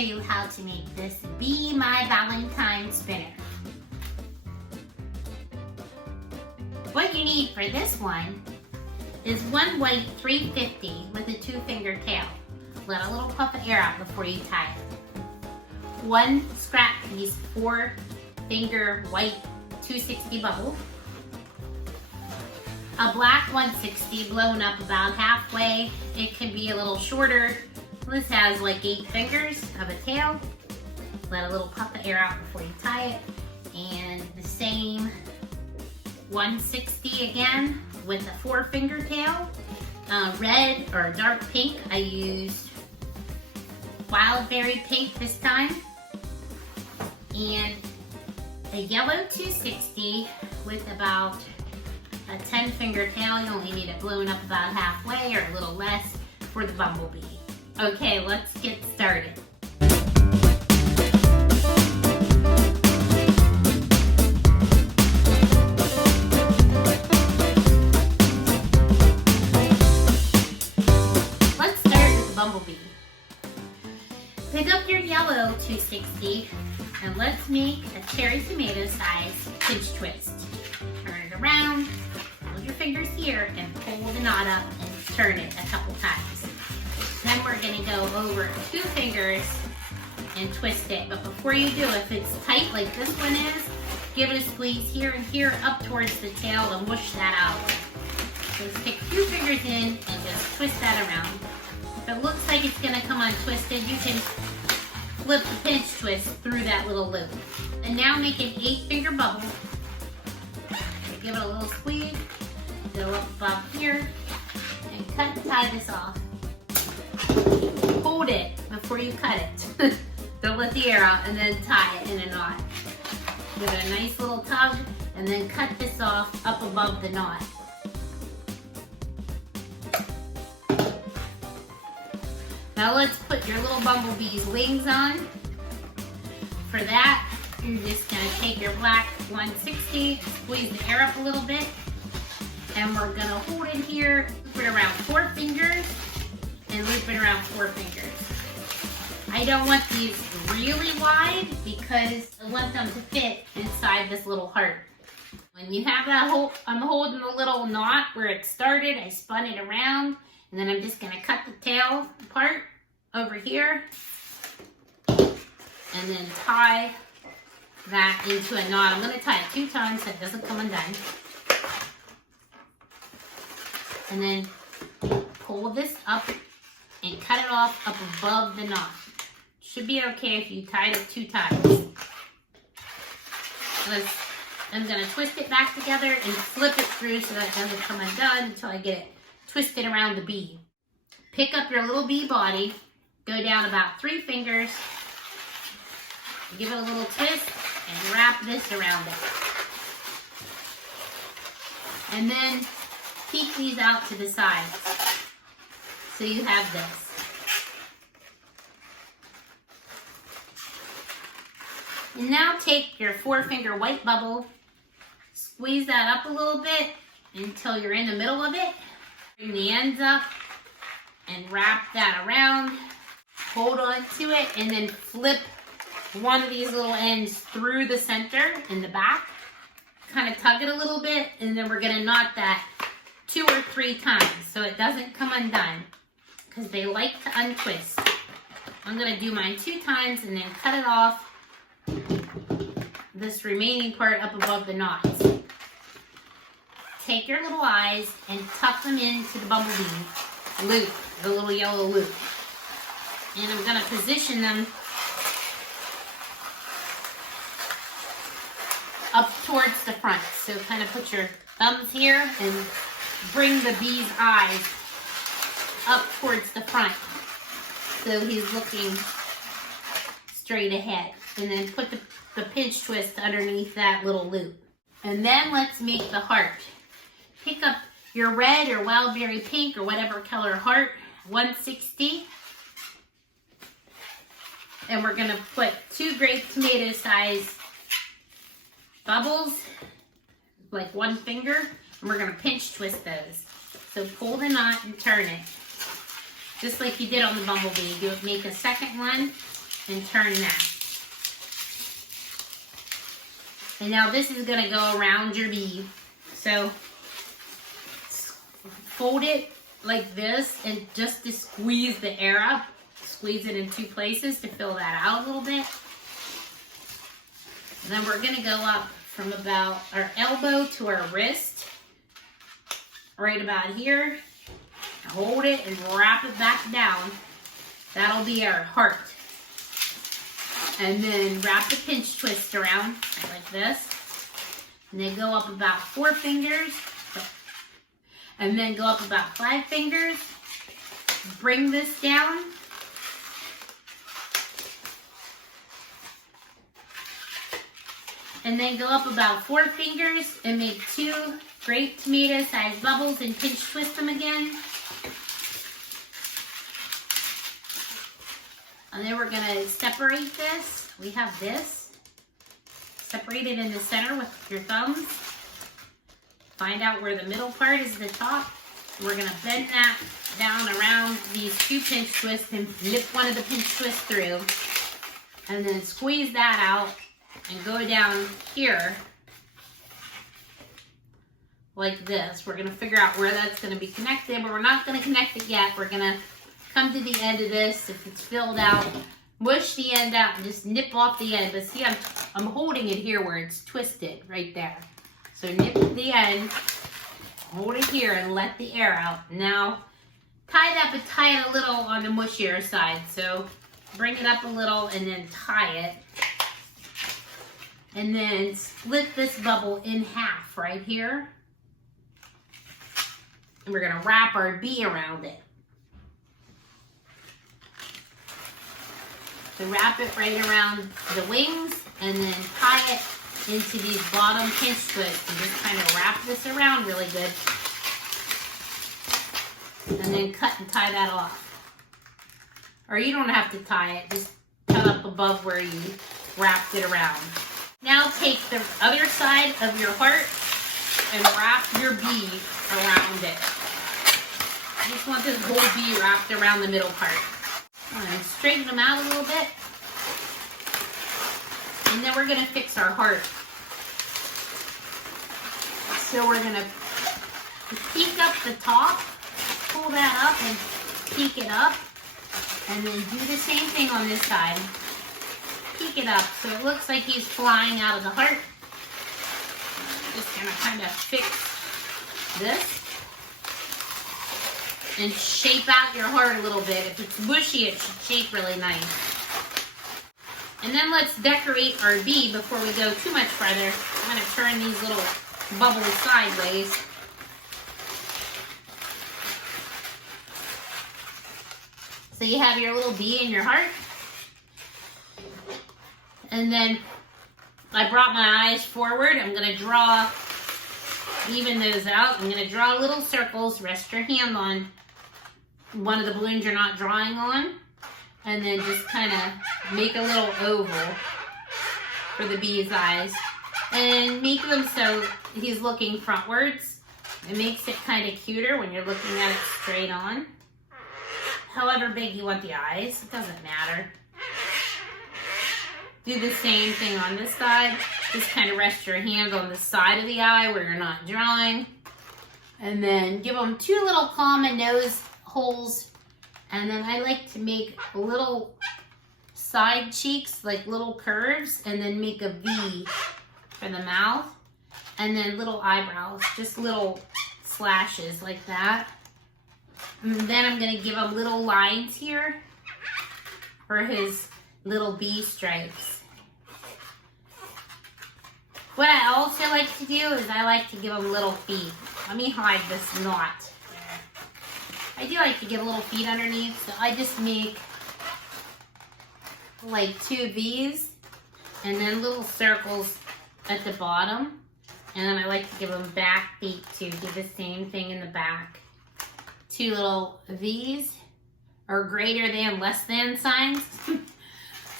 you how to make this Be My Valentine spinner. What you need for this one is one white 350 with a 2-finger tail. Let a little puff of air out before you tie it. One scrap piece 4-finger white 260 bubble. A black 160 blown up about halfway. It can be a little shorter. This has like 8 fingers of a tail. Let a little puff of air out before you tie it. And the same 160 again with a 4-finger tail. Red or dark pink, I used wild berry pink this time. And a yellow 260 with about a 10-finger tail. You only need it blown up about halfway or a little less for the bumblebee. Okay, let's get started. Let's start with the bumblebee. Pick up your yellow 260 and let's make a cherry tomato size pinch twist. Turn it around, hold your fingers here and pull the knot up and turn it a couple times. Then we're gonna go over 2 fingers and twist it. But before you do, if it's tight like this one is, give it a squeeze here and here up towards the tail and whoosh that out. So stick 2 fingers in and just twist that around. If it looks like it's gonna come untwisted, you can flip the pinch twist through that little loop. And now make an 8-finger bubble. Give it a little squeeze, go up above here, and cut and tie this off. Hold it before you cut it. Don't let the air out and then tie it in a knot. Give it a nice little tug and then cut this off up above the knot. Now let's put your little bumblebee's wings on. For that, you're just gonna take your black 160, squeeze the air up a little bit, and we're gonna hold it here, loop it around 4 fingers, and loop it around 4 fingers. I don't want these really wide because I want them to fit inside this little heart. When you have that hole, I'm holding the little knot where it started, I spun it around, and then I'm just gonna cut the tail part over here, and then tie that into a knot. I'm gonna tie it 2 times so it doesn't come undone. And then pull this up and cut it off up above the knot. Should be okay if you tied it 2 times. I'm gonna twist it back together and flip it through so that it doesn't come undone until I get it twisted around the bee. Pick up your little bee body, go down about 3 fingers, give it a little twist, and wrap this around it. And then peek these out to the side. So you have this. And now take your 4-finger white bubble, squeeze that up a little bit until you're in the middle of it. Bring the ends up and wrap that around. Hold on to it and then flip one of these little ends through the center in the back. Kind of tug it a little bit and then we're gonna knot that 2 or 3 times so it doesn't come undone because they like to untwist. I'm gonna do mine 2 times and then cut it off this remaining part up above the knots. Take your little eyes and tuck them into the bumblebee loop, the little yellow loop. And I'm gonna position them up towards the front. So kind of put your thumbs here and bring the bee's eyes up towards the front. So he's looking straight ahead. And then put the pinch twist underneath that little loop. And then let's make the heart. Pick up your red or wild berry pink or whatever color heart, 160. And we're gonna put 2 grape tomato size bubbles, like 1 finger, and we're gonna pinch twist those. So pull the knot and turn it. Just like you did on the bumblebee. Make a second one and turn that. And now this is gonna go around your bead. So fold it like this and just to squeeze the air up. Squeeze it in two places to fill that out a little bit. And then we're gonna go up from about our elbow to our wrist, right about here. Hold it and wrap it back down. That'll be our heart. And then wrap the pinch twist around like this. And then go up about 4 fingers. And then go up about 5 fingers. Bring this down. And then go up about 4 fingers and make 2 grape tomato sized bubbles and pinch twist them again. And then we're gonna separate this. We have this. Separate it in the center with your thumbs. Find out where the middle part is the top. We're gonna bend that down around these 2 pinch twists and nip one of the pinch twists through. And then squeeze that out and go down here like this. We're gonna figure out where that's gonna be connected, but we're not gonna connect it yet. We're gonna come to the end of this. If it's filled out, mush the end out and just nip off the end. But see, I'm holding it here where it's twisted right there. So nip the end, hold it here and let the air out. Now tie it up and tie it a little on the mushier side. So bring it up a little and then tie it. And then split this bubble in half right here. And we're gonna wrap our bee around it. So wrap it right around the wings and then tie it into these bottom pinch twists and just kind of wrap this around really good. And then cut and tie that off. Or you don't have to tie it, just cut up above where you wrapped it around. Now take the other side of your heart and wrap your bee around it. You just want this whole bee wrapped around the middle part. And straighten them out a little bit. And then we're gonna fix our heart. So we're gonna peek up the top, pull that up and peek it up. And then do the same thing on this side. Peek it up so it looks like he's flying out of the heart. Just gonna kind of fix this. And shape out your heart a little bit. If it's bushy, it should shape really nice. And then let's decorate our bee before we go too much further. I'm gonna turn these little bubbles sideways. So you have your little bee in your heart. And then I brought my eyes forward. I'm gonna even those out. I'm gonna draw little circles. Rest your hand on one of the balloons you're not drawing on. And then just kind of make a little oval for the bee's eyes. And make them so he's looking frontwards. It makes it kind of cuter when you're looking at it straight on. However big you want the eyes, it doesn't matter. Do the same thing on this side. Just kind of rest your hand on the side of the eye where you're not drawing. And then give them 2 little common nose holes. And then I like to make little side cheeks, like little curves, and then make a V for the mouth. And then little eyebrows, just little slashes like that. And then I'm gonna give him little lines here for his little bee stripes. What I also like to do is I like to give him little feet. Let me hide this knot. I do like to give little feet underneath, so I just make like 2 of these and then little circles at the bottom. And then I like to give them back feet too. Do the same thing in the back. 2 little V's or greater than, less than signs.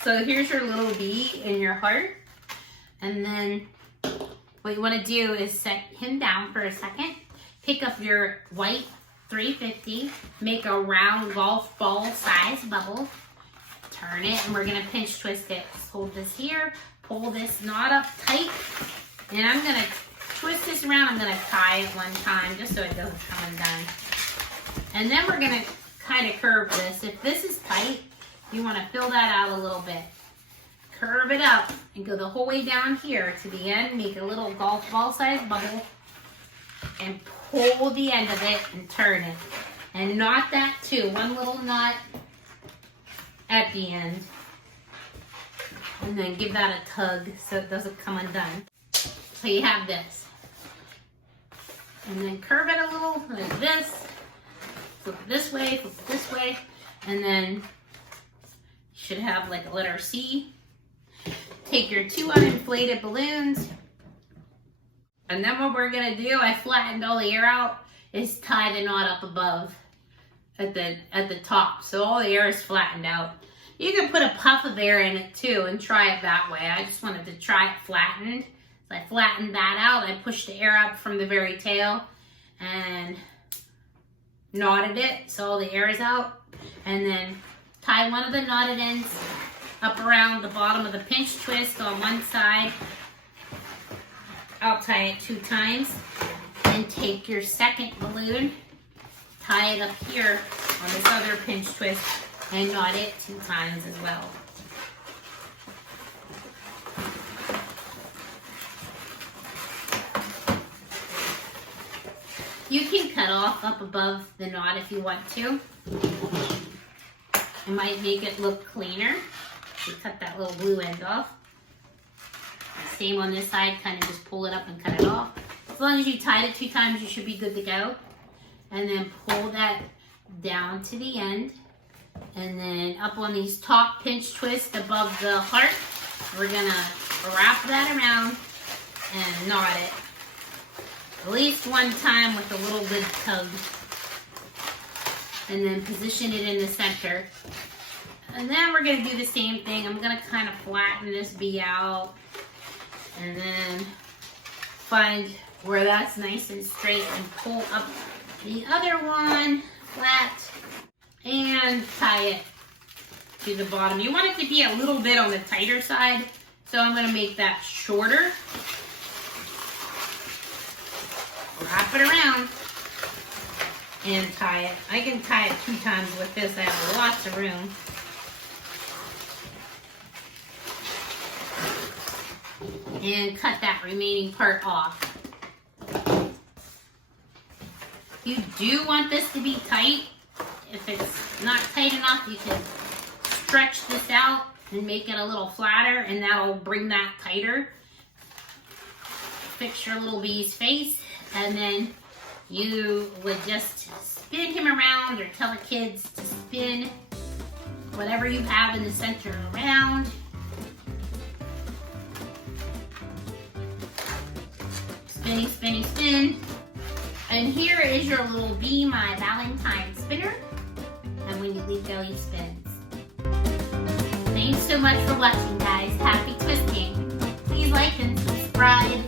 So here's your little bee in your heart. And then what you want to do is set him down for a second. Pick up your white 350, make a round golf ball size bubble, turn it, and we're gonna pinch twist it. Just hold this here, pull this knot up tight, and I'm gonna twist this around. I'm gonna tie it one time just so it doesn't come undone. And then we're gonna kind of curve this. If this is tight, you wanna fill that out a little bit. Curve it up and go the whole way down here to the end, make a little golf ball size bubble, and pull the end of it and turn it. And knot that too, one little knot at the end. And then give that a tug so it doesn't come undone. So you have this. And then curve it a little like this. Flip it this way, flip it this way. And then you should have like a letter C. Take your 2 uninflated balloons. And then what we're gonna do, I flattened all the air out, is tie the knot up above at the top. So all the air is flattened out. You can put a puff of air in it too and try it that way. I just wanted to try it flattened. So I flattened that out. I pushed the air up from the very tail and knotted it so all the air is out. And then tie one of the knotted ends up around the bottom of the pinch twist on one side. I'll tie it 2 times. And take your second balloon, tie it up here on this other pinch twist, and knot it 2 times as well. You can cut off up above the knot if you want to. It might make it look cleaner. You cut that little blue end off. Same on this side, kind of just pull it up and cut it off. As long as you tied it 2 times, you should be good to go. And then pull that down to the end. And then up on these top pinch twists above the heart, we're gonna wrap that around and knot it. At least 1 time with a little good tug. And then position it in the center. And then we're gonna do the same thing. I'm gonna kind of flatten this bee out. And then find where that's nice and straight and pull up the other one flat and tie it to the bottom. You want it to be a little bit on the tighter side, so I'm going to make that shorter. Wrap it around and tie it. I can tie it 2 times with this. I have lots of room. And cut that remaining part off. You do want this to be tight. If it's not tight enough, you can stretch this out and make it a little flatter, and that'll bring that tighter. Fix your little bee's face, and then you would just spin him around, or tell the kids to spin whatever you have in the center around. Spinny, spinny, spin. And here is your little bee, my Valentine spinner. And when you leave go, he spins. Thanks so much for watching, guys. Happy twisting. Please like and subscribe.